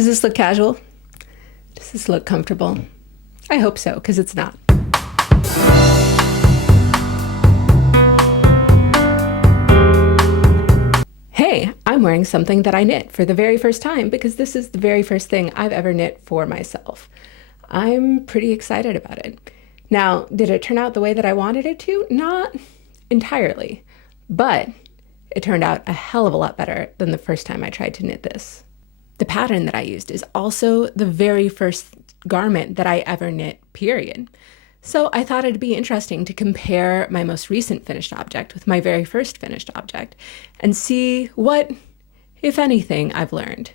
Does this look casual? Does this look comfortable? I hope so, because it's not. Hey, I'm wearing something that I knit for the very first time because this is the very first thing I've ever knit for myself. I'm pretty excited about it. Now, did it turn out the way that I wanted it to? Not entirely, but it turned out a hell of a lot better than the first time I tried to knit this. The pattern that I used is also the very first garment that I ever knit, period. So I thought it'd be interesting to compare my most recent finished object with my very first finished object and see what, if anything, I've learned.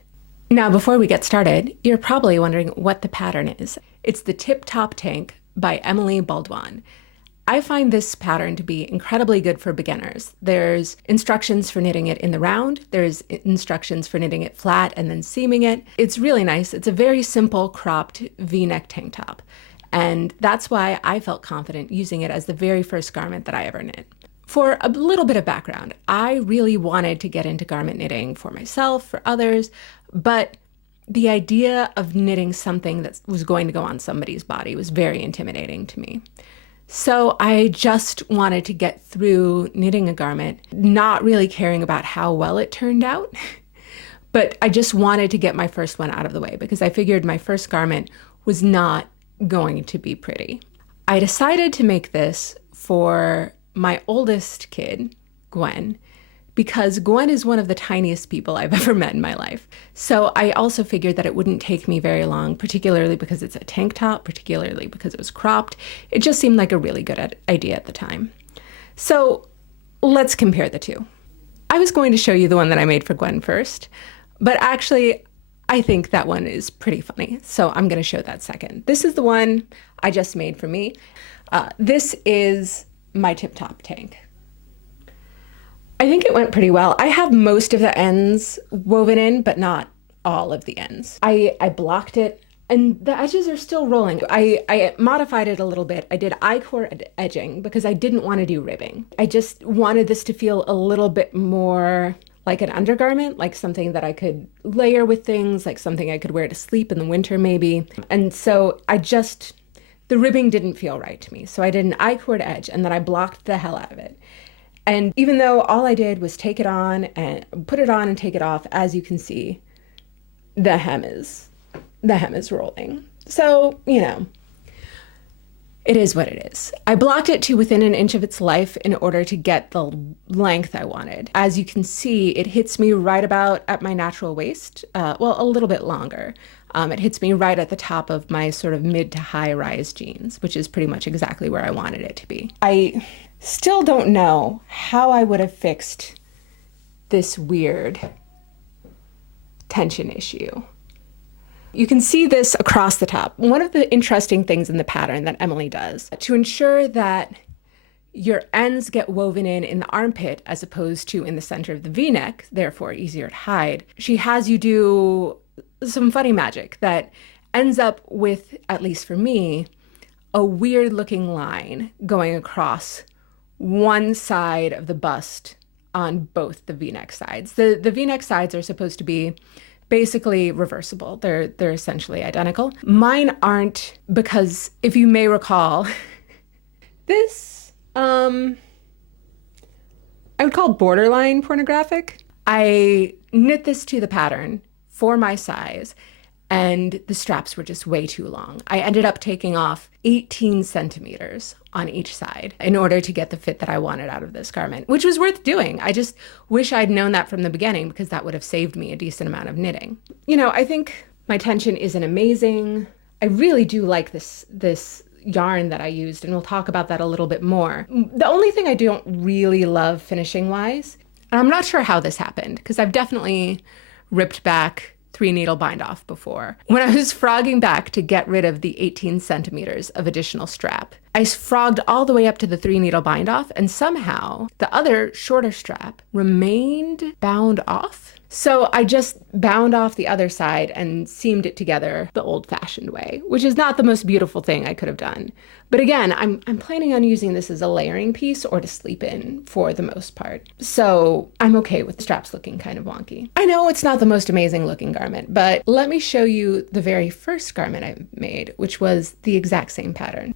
Now, before we get started, you're probably wondering what the pattern is. It's the Tiptop Tank by Emily Baldwin. I find this pattern to be incredibly good for beginners. There's instructions for knitting it in the round. There's instructions for knitting it flat and then seaming it. It's really nice. It's a very simple cropped V-neck tank top. And that's why I felt confident using it as the very first garment that I ever knit. For a little bit of background, I really wanted to get into garment knitting for myself, for others, but the idea of knitting something that was going to go on somebody's body was very intimidating to me. So I just wanted to get through knitting a garment, not really caring about how well it turned out, but I just wanted to get my first one out of the way because I figured my first garment was not going to be pretty. I decided to make this for my oldest kid, Gwen, because Gwen is one of the tiniest people I've ever met in my life. So I also figured that it wouldn't take me very long, particularly because it's a tank top, particularly because it was cropped. It just seemed like a really good idea at the time. So let's compare the two. I was going to show you the one that I made for Gwen first, but actually I think that one is pretty funny. So I'm going to show that second. This is the one I just made for me. This is my Tiptop Tank. I think it went pretty well. I have most of the ends woven in, but not all of the ends. I blocked it and the edges are still rolling. I modified it a little bit. I did I-cord edging because I didn't want to do ribbing. I just wanted this to feel a little bit more like an undergarment, like something that I could layer with things, like something I could wear to sleep in the winter maybe. And so the ribbing didn't feel right to me. So I did an I-cord edge and then I blocked the hell out of it. And even though all I did was take it on and put it on and take it off, as you can see, the hem is rolling. So, it is what it is. I blocked it to within an inch of its life in order to get the length I wanted. As you can see, it hits me right about at my natural waist, a little bit longer. It hits me right at the top of my sort of mid to high rise jeans, which is pretty much exactly where I wanted it to be. I still don't know how I would have fixed this weird tension issue. You can see this across the top. One of the interesting things in the pattern that Emily does to ensure that your ends get woven in the armpit as opposed to in the center of the V-neck, therefore easier to hide, she has you do some funny magic that ends up with, at least for me, a weird looking line going across one side of the bust on both the V-neck sides. The V-neck sides are supposed to be basically reversible. They're essentially identical. Mine aren't because, if you may recall, this I would call borderline pornographic. I knit this to the pattern for my size and the straps were just way too long. I ended up taking off 18 centimeters on each side in order to get the fit that I wanted out of this garment, which was worth doing. I just wish I'd known that from the beginning because that would have saved me a decent amount of knitting. I think my tension isn't amazing. I really do like this yarn that I used, and we'll talk about that a little bit more. The only thing I don't really love finishing wise, and I'm not sure how this happened because I've definitely ripped back 3-needle bind off before. When I was frogging back to get rid of the 18 centimeters of additional strap, I frogged all the way up to the 3-needle bind off and somehow the other shorter strap remained bound off. So I just bound off the other side and seamed it together the old-fashioned way, which is not the most beautiful thing I could have done. But again, I'm planning on using this as a layering piece or to sleep in for the most part. So I'm okay with the straps looking kind of wonky. I know it's not the most amazing looking garment, but let me show you the very first garment I made, which was the exact same pattern.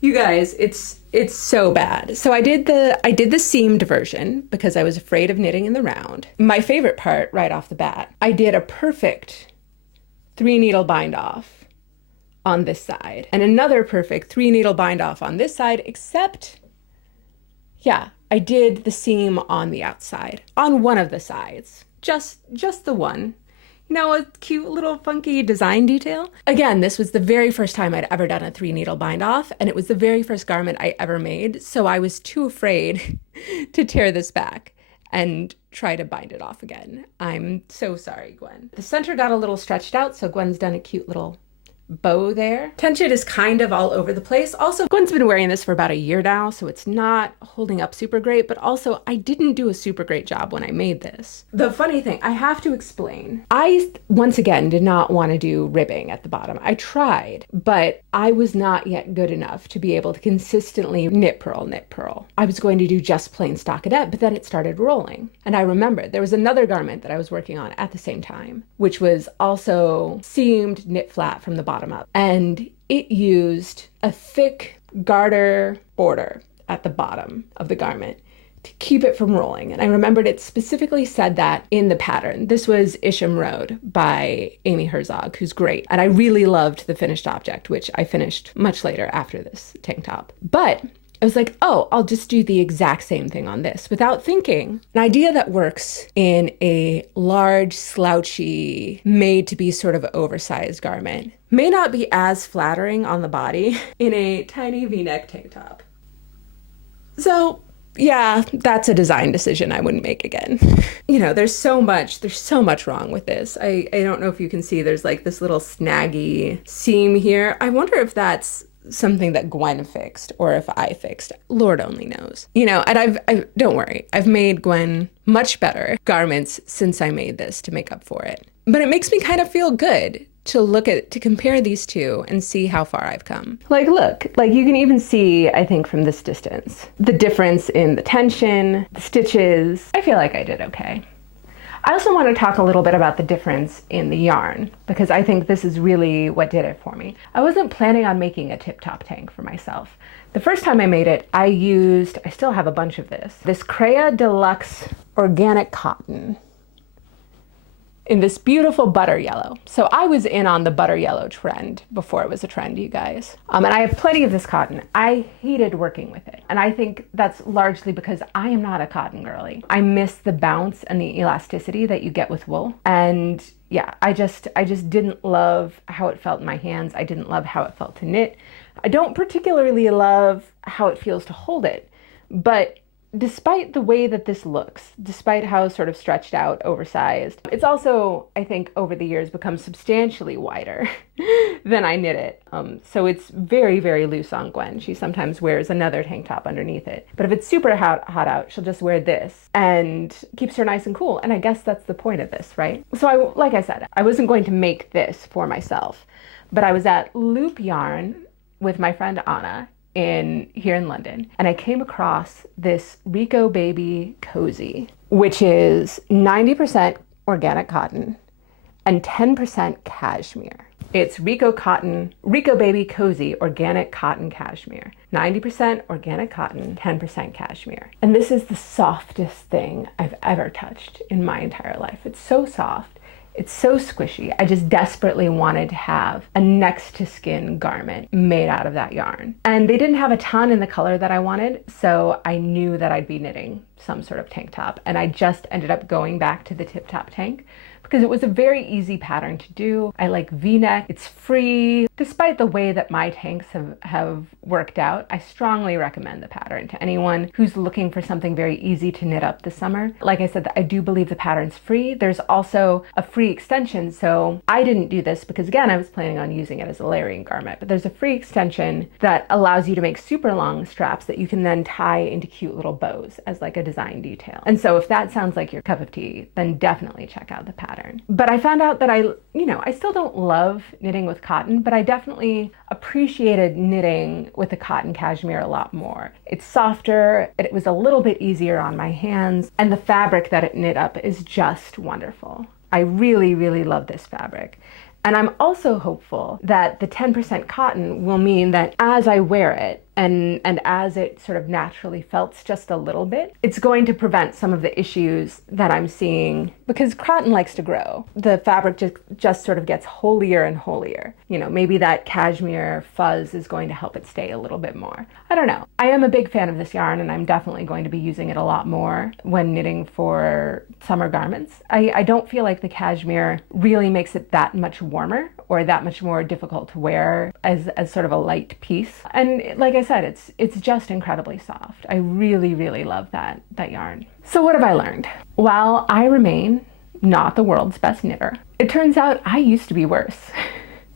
You guys, it's so bad. So I did the seamed version because I was afraid of knitting in the round. My favorite part right off the bat, I did a perfect 3-needle bind off on this side and another perfect 3-needle bind off on this side, except, yeah, I did the seam on the outside, on one of the sides, just the one. You know, a cute little funky design detail. Again, this was the very first time I'd ever done a 3-needle bind off, and it was the very first garment I ever made, so I was too afraid to tear this back and try to bind it off again. I'm so sorry, Gwen. The center got a little stretched out, so Gwen's done a cute little bow there. Tension is kind of all over the place. Also, Gwen's been wearing this for about a year now, so it's not holding up super great, but also I didn't do a super great job when I made this. The funny thing, I have to explain, I, once again, did not want to do ribbing at the bottom. I tried, but I was not yet good enough to be able to consistently knit purl, knit purl. I was going to do just plain stockinette, but then it started rolling. And I remember there was another garment that I was working on at the same time, which was also seamed knit flat from the bottom up, and it used a thick garter border at the bottom of the garment to keep it from rolling. And I remembered it specifically said that in the pattern. This was Isham Road by Amy Herzog, who's great. And I really loved the finished object, which I finished much later after this tank top. But I was like, oh, I'll just do the exact same thing on this without thinking. An idea that works in a large, slouchy, made to be sort of oversized garment may not be as flattering on the body in a tiny V-neck tank top. So yeah, that's a design decision I wouldn't make again. You know, there's so much wrong with this. I don't know if you can see, there's like this little snaggy seam here. I wonder if that's something that Gwen fixed or if I fixed. Lord only knows. You know, and don't worry, I've made Gwen much better garments since I made this to make up for it. But it makes me kind of feel good to compare these two and see how far I've come. Like, look, like you can even see, I think from this distance, the difference in the tension, the stitches. I feel like I did okay. I also want to talk a little bit about the difference in the yarn, because I think this is really what did it for me. I wasn't planning on making a Tiptop Tank for myself. The first time I made it, I still have a bunch of this Crea Deluxe organic cotton in this beautiful butter yellow. So I was in on the butter yellow trend before it was a trend, you guys. And I have plenty of this cotton. I hated working with it. And I think that's largely because I am not a cotton girly. I miss the bounce and the elasticity that you get with wool. And yeah, I just didn't love how it felt in my hands. I didn't love how it felt to knit. I don't particularly love how it feels to hold it, but despite the way that this looks, despite how sort of stretched out, oversized, it's also, I think, over the years become substantially wider than I knit it. So it's very, very loose on Gwen. She sometimes wears another tank top underneath it. But if it's super hot out, she'll just wear this and keeps her nice and cool. And I guess that's the point of this, right? So like I said, I wasn't going to make this for myself, but I was at Loop Yarn with my friend Anna here in London, and I came across this Rico Baby Cozy, which is 90% organic cotton and 10% cashmere. It's Rico Baby Cozy organic cotton cashmere. 90% organic cotton, 10% cashmere. And this is the softest thing I've ever touched in my entire life. It's so soft. It's so squishy. I just desperately wanted to have a next to skin garment made out of that yarn. And they didn't have a ton in the color that I wanted, so I knew that I'd be knitting some sort of tank top. And I just ended up going back to the Tiptop Tank because it was a very easy pattern to do. I like V-neck, it's free. Despite the way that my tanks have worked out, I strongly recommend the pattern to anyone who's looking for something very easy to knit up this summer. Like I said, I do believe the pattern's free. There's also a free extension, so I didn't do this because again, I was planning on using it as a layering garment, but there's a free extension that allows you to make super long straps that you can then tie into cute little bows as like a design detail. And so if that sounds like your cup of tea, then definitely check out the pattern. But I found out that I still don't love knitting with cotton, but I definitely appreciated knitting with the cotton cashmere a lot more. It's softer, it was a little bit easier on my hands, and the fabric that it knit up is just wonderful. I really, really love this fabric. And I'm also hopeful that the 10% cotton will mean that as I wear it, and as it sort of naturally felts just a little bit, it's going to prevent some of the issues that I'm seeing, because cotton likes to grow. The fabric just sort of gets holier and holier. Maybe that cashmere fuzz is going to help it stay a little bit more. I don't know. I am a big fan of this yarn, and I'm definitely going to be using it a lot more when knitting for summer garments. I don't feel like the cashmere really makes it that much warmer or that much more difficult to wear as sort of a light piece. And like I said, it's just incredibly soft. I really, really love that yarn. So what have I learned? While I remain not the world's best knitter, it turns out I used to be worse.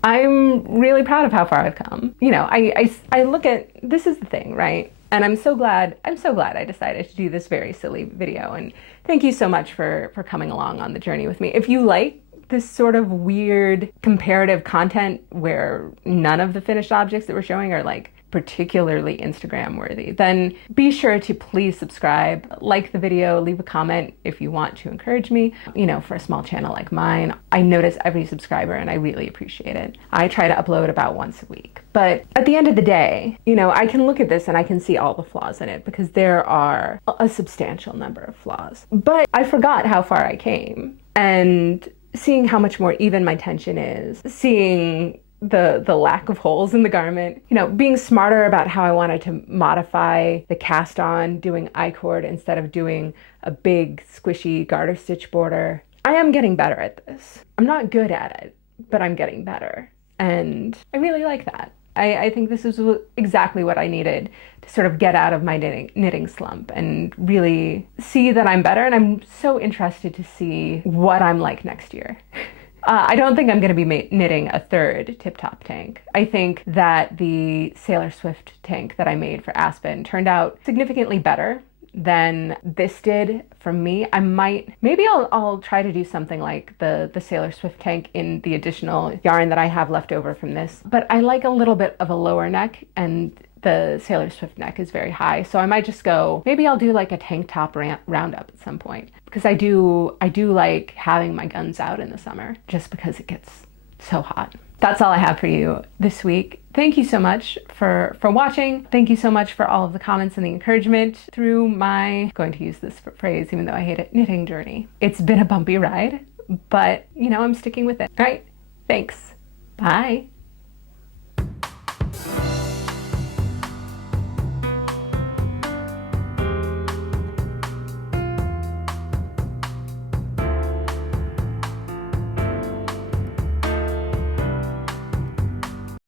I'm really proud of how far I've come. I look at, this is the thing, right? And I'm so glad I decided to do this very silly video. And thank you so much for coming along on the journey with me. If you like this sort of weird comparative content where none of the finished objects that we're showing are like particularly Instagram worthy, then be sure to please subscribe, like the video, leave a comment if you want to encourage me. For a small channel like mine, I notice every subscriber and I really appreciate it. I try to upload about once a week. But at the end of the day, I can look at this and I can see all the flaws in it, because there are a substantial number of flaws. But I forgot how far I came, and seeing how much more even my tension is, seeing the lack of holes in the garment, being smarter about how I wanted to modify the cast on, doing I-cord instead of doing a big squishy garter stitch border. I am getting better at this. I'm not good at it, but I'm getting better. And I really like that. I think this is exactly what I needed to sort of get out of my knitting slump and really see that I'm better. And I'm so interested to see what I'm like next year. I don't think I'm going to be knitting a third Tiptop Tank. I think that the Sailor Swift tank that I made for Aspen turned out significantly better than this did for me. Maybe I'll try to do something like the Sailor Swift tank in the additional yarn that I have left over from this. But I like a little bit of a lower neck, and the Sailor Swift neck is very high. So I might just maybe I'll do like a tank top roundup at some point, because I do like having my guns out in the summer just because it gets so hot. That's all I have for you this week. Thank you so much for watching. Thank you so much for all of the comments and the encouragement through my, going to use this phrase even though I hate it, knitting journey. It's been a bumpy ride, but I'm sticking with it. All right, thanks. Bye.